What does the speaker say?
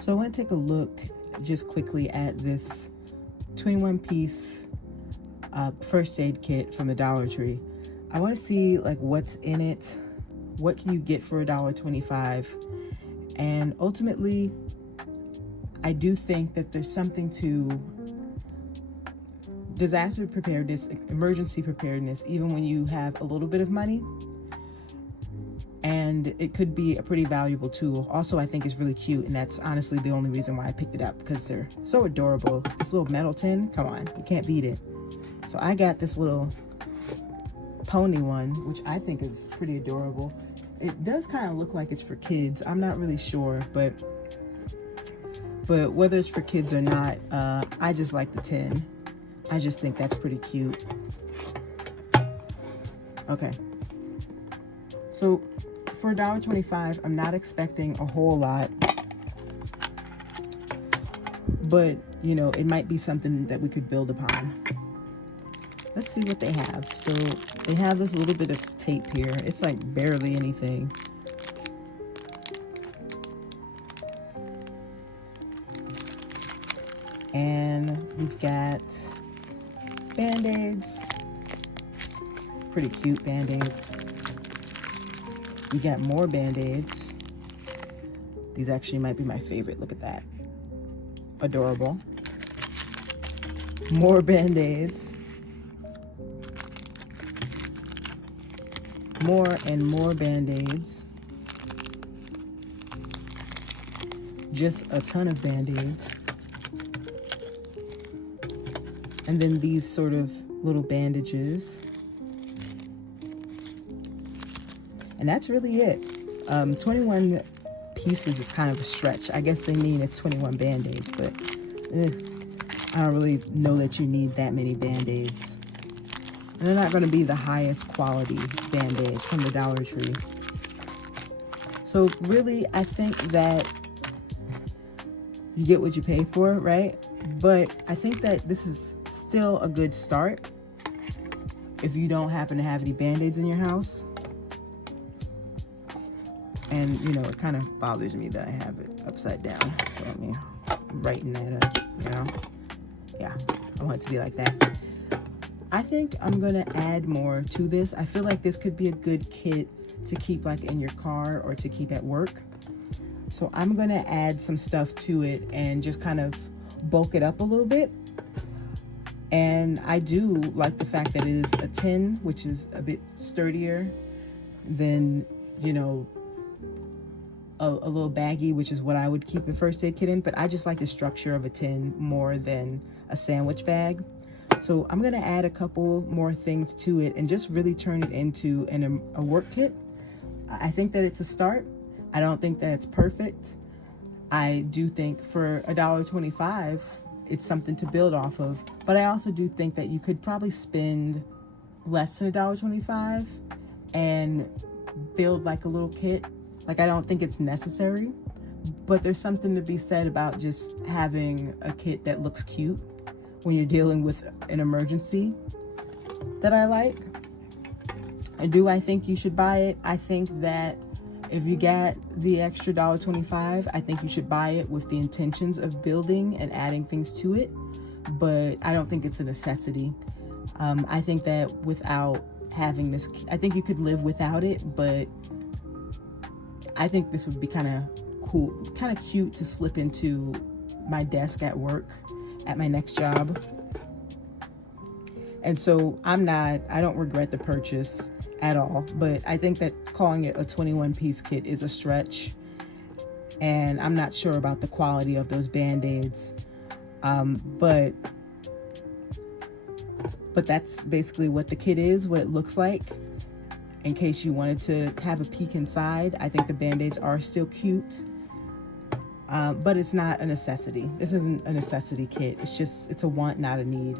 So I want to take a look just quickly at this 21-piece first aid kit from the Dollar Tree. I want to see like what's in it, what can you get for $1.25, and ultimately I do think that there's something to disaster preparedness, emergency preparedness, even when you have a little bit of money. And it could be a pretty valuable tool. Also, I think it's really cute, and that's honestly the only reason why I picked it up, because they're so adorable. This little metal tin, come on, you can't beat it. So I got this little pony one, which I think is pretty adorable. It does kind of look like it's for kids. I'm not really sure, but whether it's for kids or not, I just like the tin. I just think that's pretty cute. Okay. So for $1.25, I'm not expecting a whole lot, but you know, it might be something that we could build upon. Let's see what they have. So they have this little bit of tape here. It's like barely anything. And we've got Band-Aids. Pretty cute Band-Aids. We got more Band-Aids. These actually might be my favorite. Look at that. Adorable. More Band-Aids. More and more Band-Aids. Just a ton of Band-Aids. And then these sort of little bandages. And that's really it. 21 pieces is kind of a stretch. I guess they mean it's 21 Band-Aids, but I don't really know that you need that many Band-Aids. And they're not going to be the highest quality Band-Aids from the Dollar Tree. So really, I think that you get what you pay for, right? But I think that this is still a good start if you don't happen to have any Band-Aids in your house. And, you know, it kind of bothers me that I have it upside down. So let me brighten that up, you know? Yeah, I want it to be like that. I think I'm going to add more to this. I feel like this could be a good kit to keep like in your car or to keep at work. So I'm going to add some stuff to it and just kind of bulk it up a little bit. And I do like the fact that it is a tin, which is a bit sturdier than, you know, a little baggie, which is what I would keep a first aid kit in. But I just like the structure of a tin more than a sandwich bag. So I'm going to add a couple more things to it and just really turn it into a work kit. I think that it's a start. I don't think that it's perfect. I do think for $1.25, it's something to build off of. But I also do think that you could probably spend less than $1.25 and build like a little kit. Like, I don't think it's necessary, but there's something to be said about just having a kit that looks cute when you're dealing with an emergency that I like. And do I think you should buy it? I think that if you got the extra $1.25, I think you should buy it with the intentions of building and adding things to it, but I don't think it's a necessity. I think that without having this, I think you could live without it, but I think this would be kind of cool, kind of cute to slip into my desk at work at my next job. And so I don't regret the purchase at all, but I think that calling it a 21-piece kit is a stretch, and I'm not sure about the quality of those Band-Aids, but that's basically what the kit is, what it looks like. In case you wanted to have a peek inside, I think the Band-Aids are still cute, but it's not a necessity. This isn't a necessity kit. It's a want, not a need.